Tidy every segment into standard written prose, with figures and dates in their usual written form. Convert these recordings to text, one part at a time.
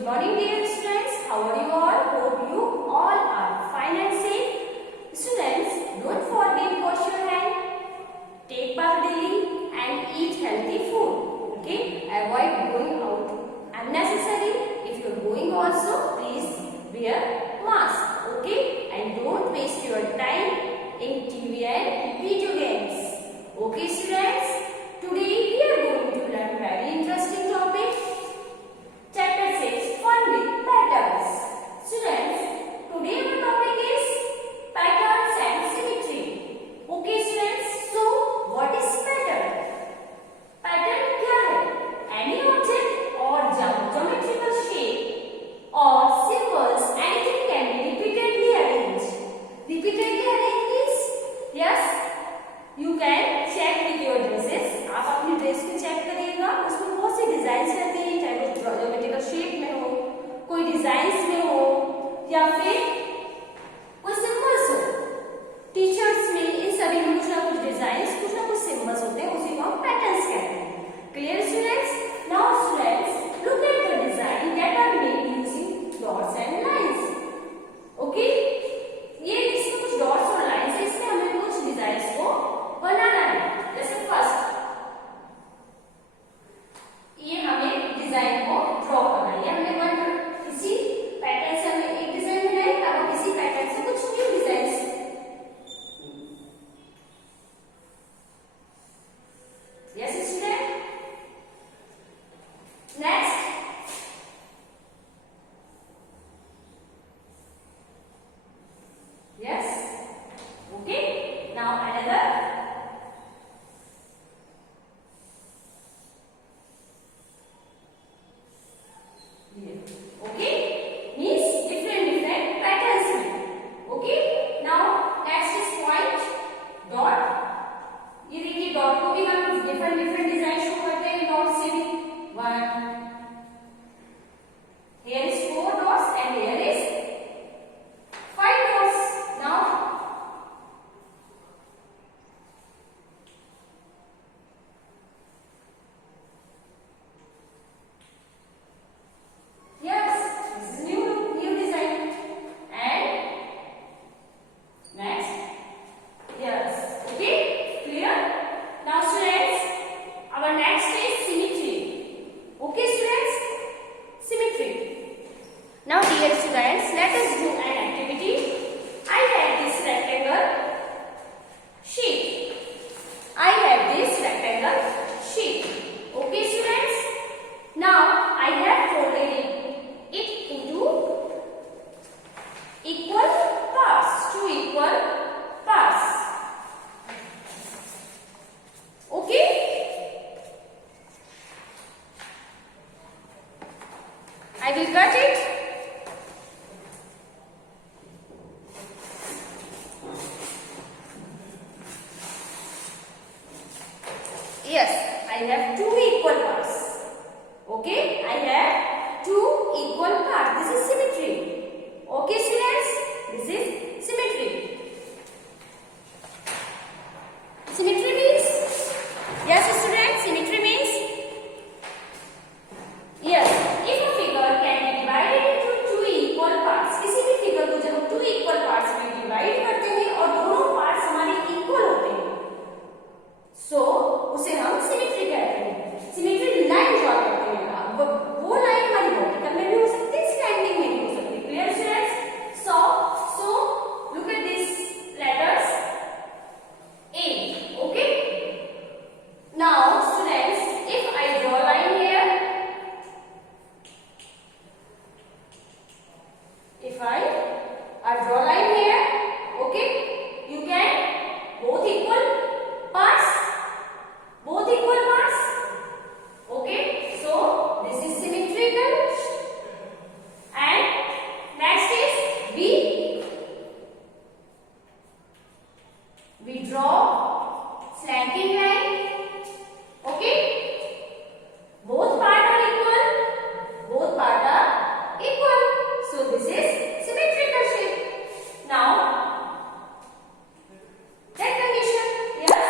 Good morning dear students. How are you all? Hope you all are fine and safe. Students, don't forget wash your hand, take bath daily and eat healthy food. Okay? Avoid going out unnecessary. If you are going also, please wear mask. Okay? And don't waste your time in TV and video games. Okay students? Today we are going to learn very interesting topic. Chapter 6, Fun with Patterns. Students, today our topic is patterns and symmetry. Okay students, so what is pattern? Pattern क्या है? Any object or geometrical shape or symbols, anything can be repeatedly arranged. Repeatedly arranged means, yes, you can check with your dresses. आप अपनी ड्रेस को चेक करिएगा, उसमें बहुत सी डिजाइन रहती हैं, चाहे वो ज्योमेट्रिकल शेप में हो, कोई डिजाइन्स में हो या फिर कोई सिंबल्स हो. टी-शर्ट्स में इन सभी में कुछ ना कुछ डिजाइन्स, कुछ ना कुछ सिंबल्स होते हैं, उसी को हम पैटर्न्स कहते हैं. Clear students? Now students, look at the design that are made using dots and lines. Okay, ये इसमें कुछ डॉट्स और लाइंस है, इसमें हमें कुछ डिजाइन्स को बनाना है. जैसे फर्स्ट ये हमें डिजाइन को ड्रॉ करना है. हमें किसी पैटर्न से हमें एक डिजाइन बनाई, अब हम इसी पैटर्न से कुछ new design. Yes student. Next yes. Okay, now another. Okay, means different patterns में. Okay, now next is point dot. ये देखिए डॉट को भी हम different डिजाइन शो करते हैं डॉट से भी. 1, here is 4 dots and here is 5 dots. Now now dear students, let us do an activity. I have this rectangle sheet. I have this rectangle sheet. Okay students. Now I have folded it into equal parts, 2 equal parts. Okay. I will cut it. Yes, I have 2 equal parts. Okay, I have 2 equal parts. This is symmetry. Okay, students, this is symmetry. Symmetry means, yes, students, symmetry means, yes, if a figure can be divided into 2 equal parts. किसी भी फिगर को जब हम 2 equal parts में डिवाइड करते हैं और दोनों पार्ट्स हमारे इक्वल होते हैं, सो उसे हम सिमेट्री कहते हैं. सिमेट्री लाइन ड्रॉ करते हैं. अब वो लाइन हमारी वर्टिकल में भी हो सकती है, स्टैंडिंग में भी हो सकती है. Clear students? So look at this letters A. Okay, now students, if I draw line here, if I draw line here, okay, you can both equal parts, okay, so this is symmetrical. And next is B. We draw slanting line. Okay, both parts are equal, so this is symmetrical shape. Now check condition. Yes,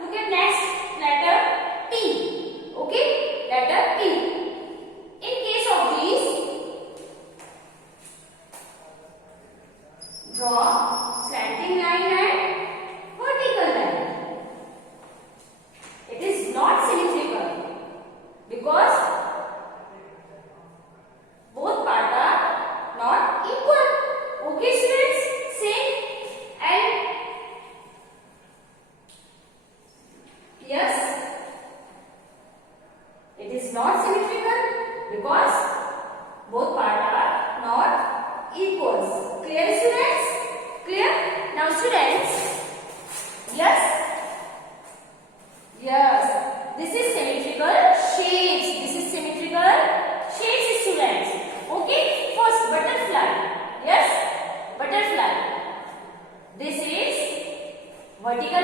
look at next letter P. Okay, letter P. In case of these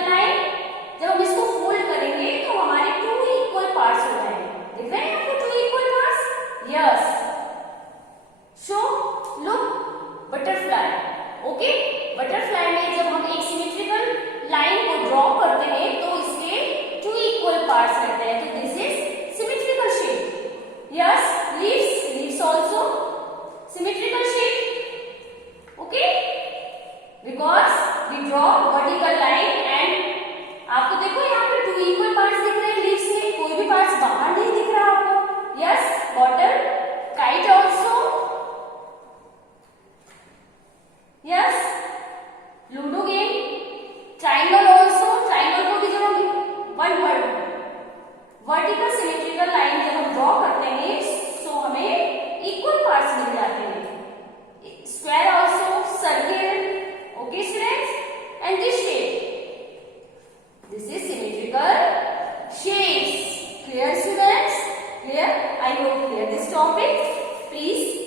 line, जब हम इसको फोल्ड करेंगे तो हमारे to equal parts हो जाएंगे। दिख रहे हैं आपको two equal parts? Yes. So look butterfly. Okay, butterfly में जब हम एक सिमेट्रिकल लाइन को ड्रॉ करते हैं तो इसके टू इक्वल पार्ट्स रहते हैं, तो this is symmetrical shape. Yes, leaves also symmetrical shape. Okay, because we draw vertical line and आपको देखो यहाँ पे टू इक्वल पार्ट्स दिख रहे हैं लीव्स में, कोई भी पार्ट्स बाहर नहीं दिख रहा आपको। Yes, bottle, kite also. Yes, ludo game, triangle also. Triangle को भी जब हम वर्टिकल सिमेट्रिकल लाइन जब हम ड्रॉ करते हैं सो हमें इक्वल पार्ट्स मिल जाते हैं। Square also, circle. Okay students, and this shape, this is symmetrical shapes. Clear students? Clear? I hope clear this topic. Please